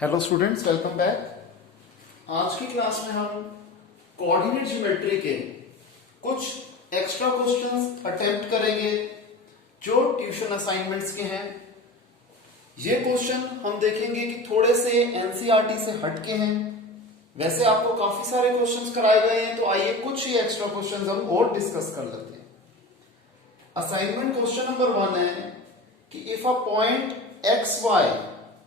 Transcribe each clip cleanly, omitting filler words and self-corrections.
Hello students, welcome back. आज की class में हम कोऑर्डिनेट ज्योमेट्री के कुछ एक्स्ट्रा क्वेश्चंस अटेम्प्ट करेंगे जो ट्यूशन असाइनमेंट्स के हैं। ये क्वेश्चन हम देखेंगे कि थोड़े से एनसीईआरटी से हटके हैं। वैसे आपको काफी सारे क्वेश्चंस कराए गए हैं, तो आइए कुछ ही एक्स्ट्रा क्वेश्चंस हम और डिस्कस कर लेते हैं। असाइनमेंट क्वेश्चन नंबर 1 है कि if a point X Y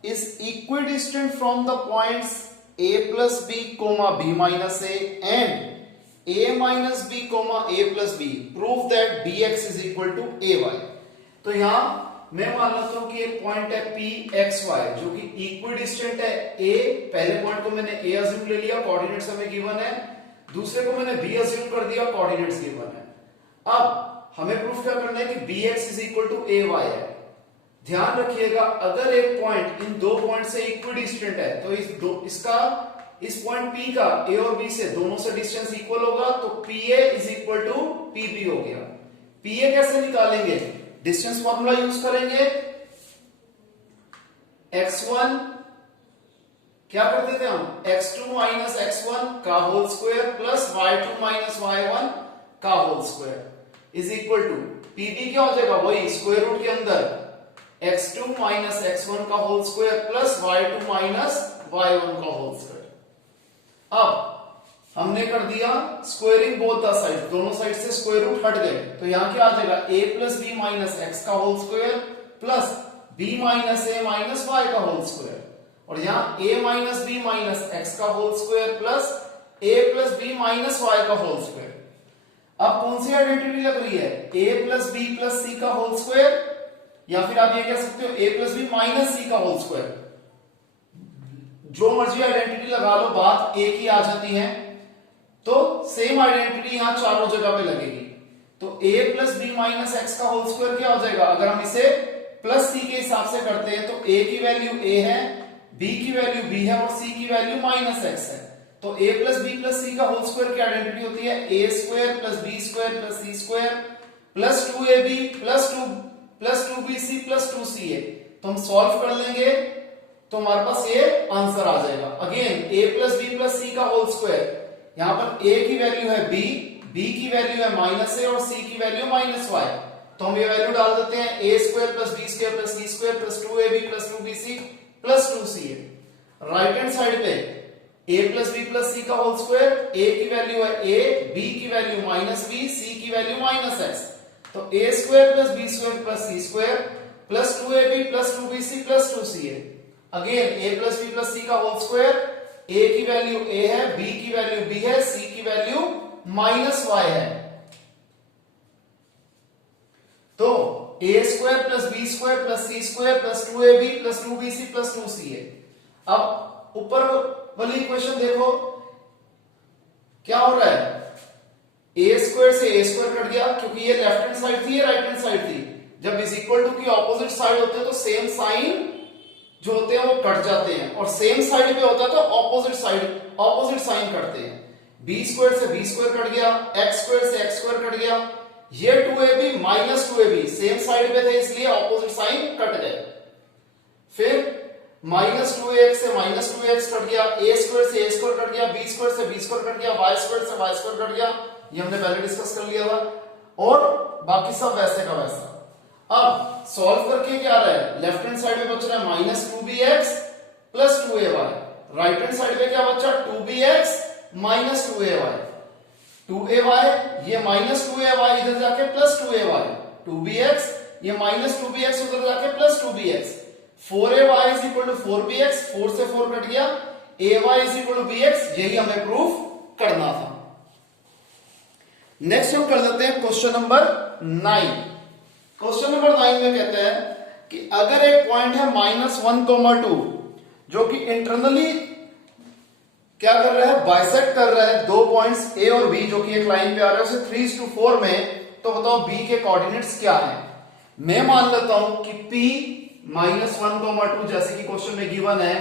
is equidistant from the points a plus b comma b minus a and a minus b comma a plus b, prove that bx is equal to ay। तो यहां मैं मान लेता हूं कि एक point है p x y जो कि इक्विडिस्टेंट है a। पहले पॉइंट को मैंने a अज्यूम ले लिया, कोऑर्डिनेट्स हमें गिवन है। दूसरे को मैंने b अज्यूम कर दिया, कोऑर्डिनेट्स गिवन है। अब हमें प्रूफ क्या करना है कि bx is equal to ay है। ध्यान रखिएगा, अगर एक पॉइंट इन दो पॉइंट से इक्विडिस्टेंट है तो इस पॉइंट P का A और B से दोनों से डिस्टेंस इक्वल होगा, तो PA is equal to PB हो गया। PA कैसे निकालेंगे? डिस्टेंस फॉर्मूला यूज करेंगे। x1 क्या करते थे हम? x2 माइनस x1 का whole square plus y2 minus y1 का whole square is equal to PB क्या हो जाएगा? वही स्क्वायर रूट के अंदर x2 माइनस x1 का whole square plus y2 minus y1 का होल स्क्वायर। अब हमने कर दिया स्क्वायरिंग बोथ द साइड, दोनों साइड से स्क्वायर रूट हट गए, तो यहां क्या आ जाएगा? a plus B minus X का whole square plus b minus a minus y का होल स्क्वायर, और यहां a minus b minus X का whole square plus a plus b minus y का होल स्क्वायर। अब कौन सी आइडेंटिटी लग रही है? a plus b plus c का होल स्क्वायर, या फिर आप ये कह सकते हो a प्लस बी माइनस सी का होल स्क्वायर। जो मर्जी आइडेंटिटी लगा लो, बात एक ही आ जाती है। तो सेम आइडेंटिटी यहां चारों जगह पे लगेगी। तो a plus B minus X का होल स्क्वायर क्या हो जाएगा? अगर हम इसे प्लस सी के हिसाब से करते हैं तो a की वैल्यू a है, b की वैल्यू b है और c की वैल्यू माइनस एक्स है। तो a plus B plus C का होल स्क्वायर की आइडेंटिटी होती है a square plus B square plus C square plus 2ab plus 2bc plus 2ca। तो हम सॉल्व कर लेंगे तो हमारे पास ये आंसर आ जाएगा। Again a plus B plus C का होल स्क्वायर, यहां पर a की वैल्यू है b, b की वैल्यू है माइनस a और c की वैल्यू माइनस y। तो हम ये वैल्यू डाल देते हैं a square plus b square plus c square plus 2ab plus 2bc plus 2ca। Right hand side पे a plus b plus c का होल स्क्वायर, a की वैल्यू है a, b की वैल्यू माइनस b, c की value minus x। तो a square plus B square plus C square plus 2ab plus 2bc plus 2ca। Again a plus B plus C का whole square, a की value a है, b की value b है, c की value minus y है। तो a square plus B square plus C square plus 2ab plus 2bc plus 2ca। अब ऊपर वाली इक्वेशन देखो क्या हो रहा है? a स्क्वायर से a स्क्वायर कट गया, क्योंकि ये लेफ्ट हैंड साइड थी, ये राइट हैंड साइड थी। जब इज इक्वल टू की ऑपोजिट साइड होते हैं तो सेम साइन जो होते हैं वो कट जाते हैं, और सेम साइड पे होता है तो ऑपोजिट साइन कटते हैं। b स्क्वायर से b स्क्वायर कट गया, x स्क्वायर से x स्क्वायर कट गया। ये 2ab minus 2ab same side पे थे इसलिए ऑपोजिट साइन कट गए। फिर माइनस 2ax से माइनस 2x कट गया, a स्क्वायर से a स्क्वायर कट गया, b स्क्वायर से b स्क्वायर कट गया, y स्क्वायर से y स्क्वायर कट गया। ये हमने पहले डिस्कस कर लिया था, और बाकी सब वैसे का वैसा। अब सॉल्व करके क्या आ रहा है? लेफ्ट हैंड साइड में बच रहा है minus 2bx plus 2ay। Right hand side में क्या बचा? 2bx minus 2ay। 2ay ये माइनस 2ay इधर जाके प्लस 2ay, 2bx ये माइनस 2bx उधर जाके plus 2bx। 4ay is equal to 4bx, 4 से 4 कट गया, ay is equal to bx। यही हमें प्रूफ करना था। नेक्स्ट हम कर लेते हैं क्वेश्चन नंबर 9। क्वेश्चन नंबर 9 में कहते हैं कि अगर एक पॉइंट है -1,2 जो कि इंटरनली क्या कर रहा है? बाइसेक्ट कर रहा है दो पॉइंट्स a और b जो कि एक लाइन पे आ रहा है उसे 3:4 में। तो बताओ b के कोऑर्डिनेट्स क्या है? मैं मान लेता हूं कि p -1,2 जैसे कि क्वेश्चन में गिवन है,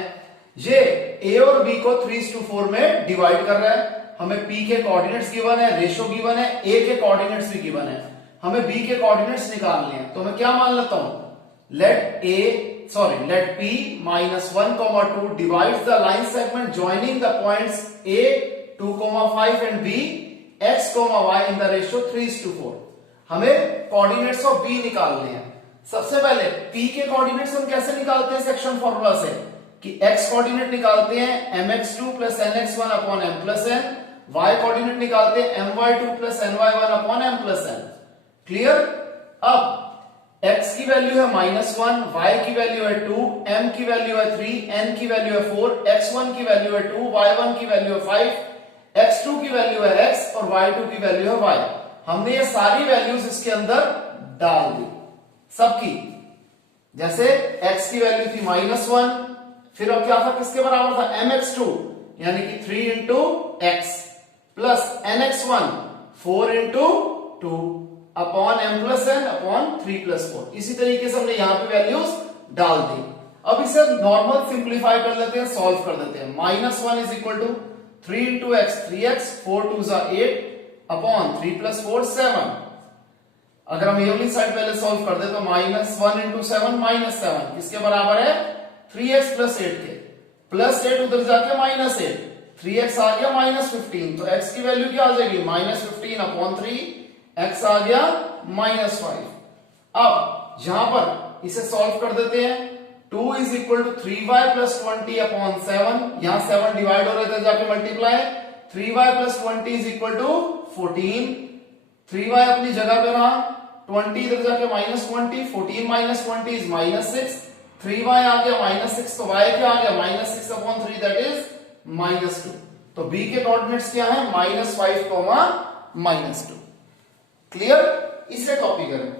ये a और b को 3:4 में डिवाइड कर रहा है। हमें p के कोऑर्डिनेट्स गिवन है, रेशो गिवन है, a के कोऑर्डिनेट्स भी गिवन है। हमें b के कोऑर्डिनेट्स निकालने हैं, तो मैं क्या मान लेता हूं? Let a let P minus 1 comma 2 divides the line segment joining the points A 2,5 and B x comma y in the ratio 3:4. हमें कोऑर्डिनेट्स ऑफ B निकालने हैं। सबसे पहले P के कोऑर्डिनेट्स हम कैसे निकालते हैं सेक्शन फॉर्मूला से कि x कोऑर्डिनेट निकालते हैं mx2 plus nx1 upon m plus n, y coordinate निकालते हैं my2 plus ny1 upon m plus n। Clear? अब x की वैल्यू है -1, y की वैल्यू है 2, m की वैल्यू है 3, n की वैल्यू है 4, x1 की वैल्यू है 2, y1 की वैल्यू है 5, x2 की वैल्यू है x और y2 की वैल्यू है y। हमने ये सारी वैल्यूज इसके अंदर डाल दी सबकी। जैसे x की वैल्यू थी -1, फिर अब क्या था, किसके बराबर था, mx2 यानी कि 3 into x plus nx1 4 into 2 upon m plus n upon 3 plus 4। इसी तरीके से हमने यहां पे वैल्यूज डाल दी। अब इसे नॉर्मल सिंप्लीफाई कर लेते हैं, सॉल्व कर देते हैं। -1 is equal to 3 into X 3x, 4 2 8 upon 3 plus 4 7। अगर हम ये वाली साइड पहले सॉल्व कर दे तो -1 इंटू 7 -7 किसके बराबर है, 3x प्लस 8 के, प्लस 8 उधर जाके -8, 3x आ गया -15, तो x की वैल्यू क्या आ जाएगी, -15 अपॉन 3, x आ गया -5। अब यहां पर इसे सॉल्व कर देते हैं। 2 is equal to 3y plus 20 upon 7, यहां 7 डिवाइड हो रहे थे जाके multiply, 3y plus 20 is equal to 14, 3y अपनी जगह पे रहा, 20 इधर जाके -20, 14 माइनस 20 इज -6, 3y आ गया -6, तो y क्या आ गया, -6 अपॉन 3 दैट इज -2। तो b के कोऑर्डिनेट्स क्या है, -5, -2। क्लियर? इसे कॉपी करें।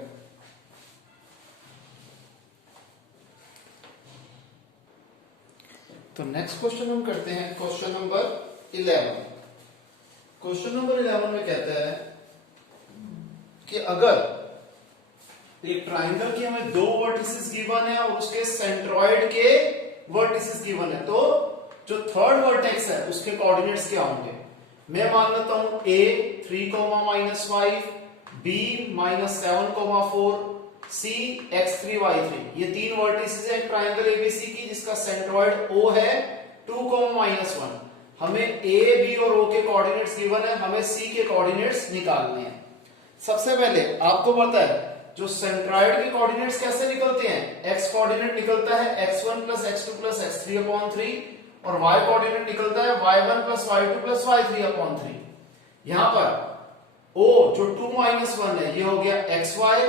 तो नेक्स्ट क्वेश्चन हम करते हैं क्वेश्चन नंबर 11। क्वेश्चन नंबर 11 में कहता है कि अगर एक ट्राइंगल की हमें 2 वर्टिसेस गिवन है और उसके सेंट्रॉइड के वर्टिसेस गिवन है, तो जो थर्ड वर्टेक्स है उसके कोऑर्डिनेट्स क्या होंगे। मैं मान लेता हूं a 3, -5, b -7, 4, c x3 y3। ये 3 वर्टिसेस है ट्राइंगल एबीसी की जिसका सेंट्रॉइड o है 2, -1। हमें a b और o के कोऑर्डिनेट्स गिवन है, हमें c के कोऑर्डिनेट्स निकालने हैं। सबसे पहले आपको पता है जो सेंट्रॉइड के कोऑर्डिनेट्स कैसे निकलते हैं, x कोऑर्डिनेट निकलता है x1 plus x2 plus x3 upon 3 और y कोऑर्डिनेट निकलता है y1 plus y2 plus y3 upon 3। यहां पर o जो 2 -1 है ये हो गया xy,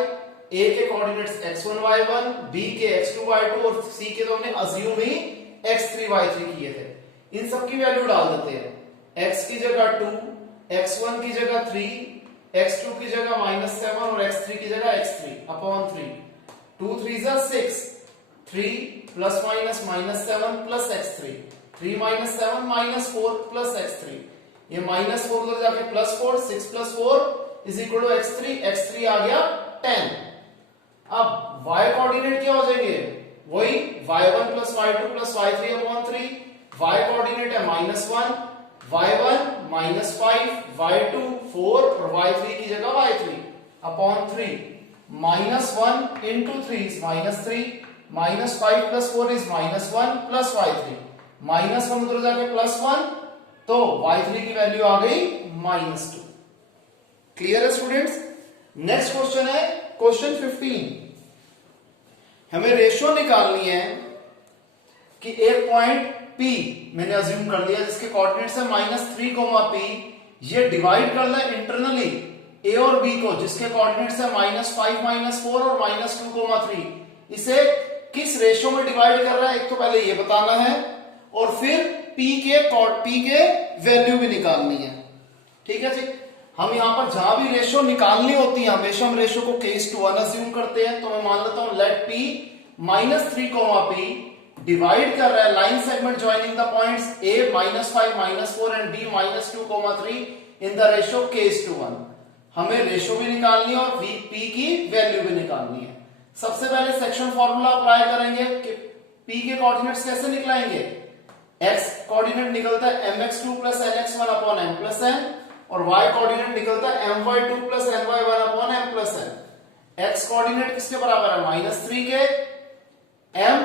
a के कोऑर्डिनेट्स x1 y1, b के x2 y2 और c के तो हमने अज्यूम ही x3 y3 किए थे। इन सब की वैल्यू डाल देते हैं, x की जगह 2, x1 की जगह 3, x2 की जगह -7 और x3 की जगह x3 upon 3। 2 3 6, 3 plus minus -7 plus x3, 3 -7 -4 plus x3, ये -4 उधर जाके +4, 6 + 4 is equal to x3, x3 आ गया 10। अब y कोऑर्डिनेट क्या हो जाएंगे, वही y1 plus y2 plus y3 upon 3, y coordinate है -1, y1 -5, y2 4 और y3 की जगह y3 upon 3, -1 into 3 is -3, -5 plus 4 is -1 plus y3, -1 उधर जाके +1, तो y3 की वैल्यू आ गई -2। क्लियर है स्टूडेंट्स? नेक्स्ट क्वेश्चन है क्वेश्चन 15। हमें रेशियो निकालनी है कि एक पॉइंट P मैंने अज्यूम कर लिया जिसके कोऑर्डिनेट्स है -3, P, ये डिवाइड कर ले इंटरनली A और B को जिसके कोऑर्डिनेट्स है -5, -4 और -2, 3। इसे किस रेशियो में डिवाइड कर रहा है एक तो पहले ये बताना है और फिर P के वैल्यू भी निकालनी है। ठीक है जी। हम यहां पर जहां भी रेशियो निकालनी होती है हमेशा हम रेशियो को k:1 अज्यूम करते हैं। तो मैं मान लेता हूं लेट P -3, P डिवाइड कर रहा है line segment joining the points A -5, -4 and B -2, 3 in the ratio k:1। हमें रेशियो भी निकालनी है और P की वैल्यू भी निकालनी है। सबसे पहले सेक्शन फॉर्मूला अप्लाई करेंगे कि P के कोऑर्डिनेट्स कैसे निकलाएंगे। x कोऑर्डिनेट निकलता है mx2 plus nx1 upon m plus n और y कोऑर्डिनेट निकलता है my2 plus ny1 upon m plus n। x coordinate किसके बराबर है, -3 के, m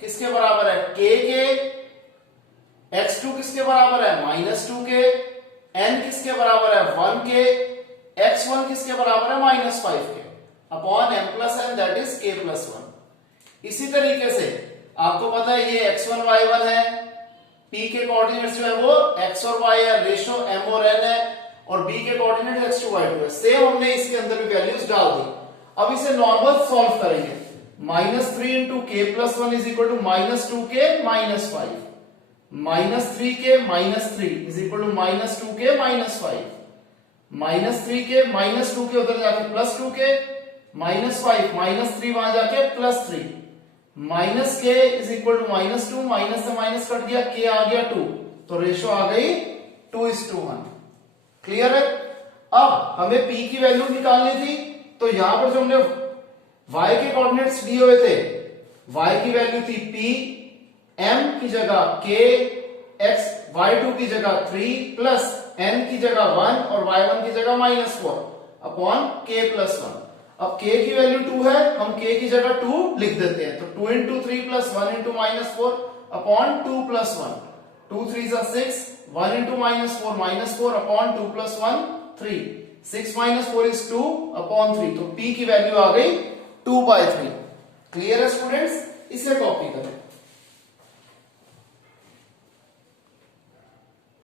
किसके बराबर है, k के, x2 किसके बराबर है, -2 के, n किसके बराबर है, 1 के, x1 किसके बराबर है, -5 के, upon m plus n that is k plus 1। इसी तरीके से आपको पता है ये x1 y1 है, p के कोऑर्डिनेट्स जो है वो x और y है, रेशो m और n है, और b के कोऑर्डिनेट x2 y2 है। सेम हमने इसके अंदर भी वैल्यूज डाल दी। अब इसे नॉर्मल सॉल्व करेंगे। -3 into k plus 1 is equal to -2k -5, -3k -3 is equal to -2k -5, -3k -2k उधर जाके +2k, -5 -3 वहां जाके +3, -k is equal to -2, minus से माइनस कट गया, k आ गया 2, तो रेशो आ गई 2:1। क्लियर है। अब हमें p की वैल्यू निकालनी थी, तो यहां पर जो हमने y के कोऑर्डिनेट्स दिए हुए थे, y की वैल्यू थी p, m की जगह k, x y2 की जगह 3 प्लस n की जगह 1 और y1 की जगह -4 अपॉन k प्लस 1। अब k की वैल्यू 2 है, हम k की जगह 2 लिख देते हैं, तो 2 into 3 plus 1 into -4 upon 2 plus 1, 2 3 6, 1 into -4 upon 2 plus 1 3, 6 - 4 is 2 upon 3, तो p की वैल्यू आ गई 2/3। क्लियर है स्टूडेंट्स, इसे कॉपी करें।